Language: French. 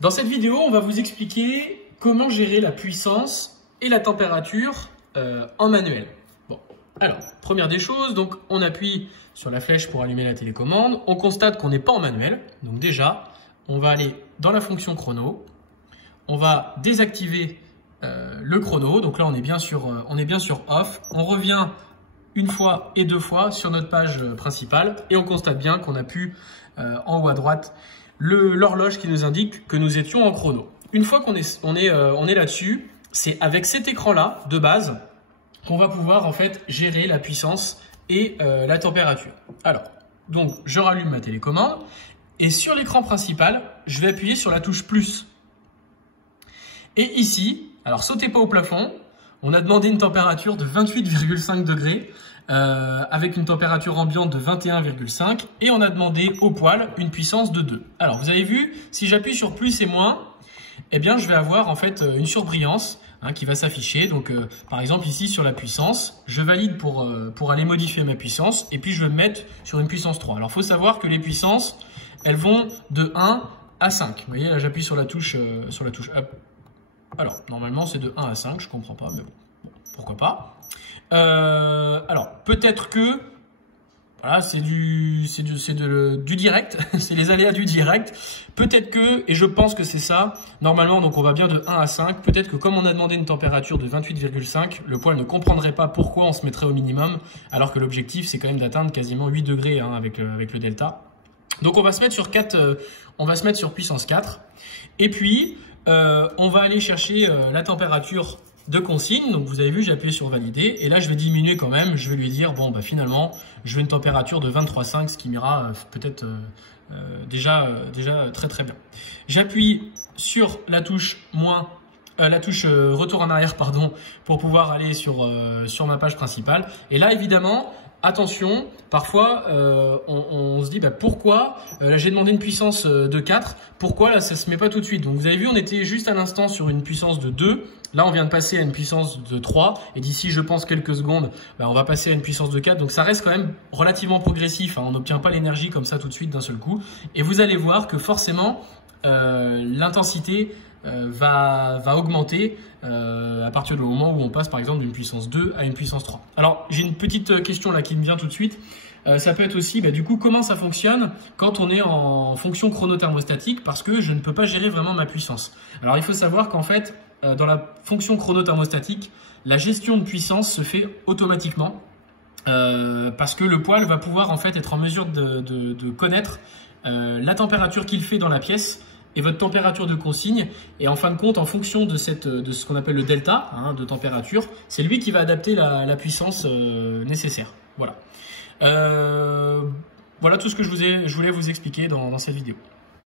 Dans cette vidéo, on va vous expliquer comment gérer la puissance et la température en manuel. Bon, alors, première des choses, donc on appuie sur la flèche pour allumer la télécommande. On constate qu'on n'est pas en manuel. Donc déjà, on va aller dans la fonction chrono. On va désactiver le chrono. Donc là, on est bien sur off. On revient une fois et deux fois sur notre page principale et on constate bien qu'on a pu en haut à droite l'horloge qui nous indique que nous étions en chrono. Une fois qu'on est là-dessus, c'est avec cet écran-là de base qu'on va pouvoir en fait gérer la puissance et la température. Alors, donc je rallume ma télécommande et sur l'écran principal, je vais appuyer sur la touche plus. Et ici, alors sautez pas au plafond, on a demandé une température de 28,5 degrés avec une température ambiante de 21,5 et on a demandé au poêle une puissance de 2. Alors vous avez vu, si j'appuie sur plus et moins, eh bien je vais avoir en fait une surbrillance qui va s'afficher. Donc par exemple ici sur la puissance, je valide pour aller modifier ma puissance et puis je vais me mettre sur une puissance 3. Alors il faut savoir que les puissances, elles vont de 1 à 5. Vous voyez là j'appuie sur la touche up. Alors normalement c'est de 1 à 5, je comprends pas, mais bon, pourquoi pas. Alors peut-être que voilà, c'est du direct, c'est les aléas du direct. Peut-être que, et je pense que c'est ça, normalement donc on va bien de 1 à 5. Peut-être que comme on a demandé une température de 28,5, le poêle ne comprendrait pas pourquoi on se mettrait au minimum, alors que l'objectif c'est quand même d'atteindre quasiment 8 degrés avec le delta. Donc on va se mettre sur 4, on va se mettre sur puissance 4. Et puis on va aller chercher la température de consigne. Donc vous avez vu, j'ai appuyé sur valider et là je vais diminuer quand même. Je vais lui dire bon bah finalement je veux une température de 23,5, ce qui m'ira peut-être déjà très très bien. J'appuie sur la touche retour en arrière pardon pour pouvoir aller sur ma page principale. Et là évidemment attention, parfois on se dit bah, pourquoi là j'ai demandé une puissance de 4, pourquoi là ça se met pas tout de suite. Donc vous avez vu, on était juste à l'instant sur une puissance de 2, là on vient de passer à une puissance de 3 et d'ici je pense quelques secondes bah, on va passer à une puissance de 4. Donc ça reste quand même relativement progressif, on n'obtient pas l'énergie comme ça tout de suite d'un seul coup et vous allez voir que forcément l'intensité va augmenter à partir du moment où on passe par exemple d'une puissance 2 à une puissance 3. Alors j'ai une petite question là qui me vient tout de suite. Ça peut être aussi du coup comment ça fonctionne quand on est en fonction chronothermostatique parce que je ne peux pas gérer vraiment ma puissance. Alors il faut savoir qu'en fait dans la fonction chronothermostatique, la gestion de puissance se fait automatiquement parce que le poêle va pouvoir en fait être en mesure de connaître la température qu'il fait dans la pièce et votre température de consigne. Et en fin de compte, en fonction de ce qu'on appelle le delta de température, c'est lui qui va adapter la puissance nécessaire. Voilà. Voilà tout ce que je voulais vous expliquer dans cette vidéo.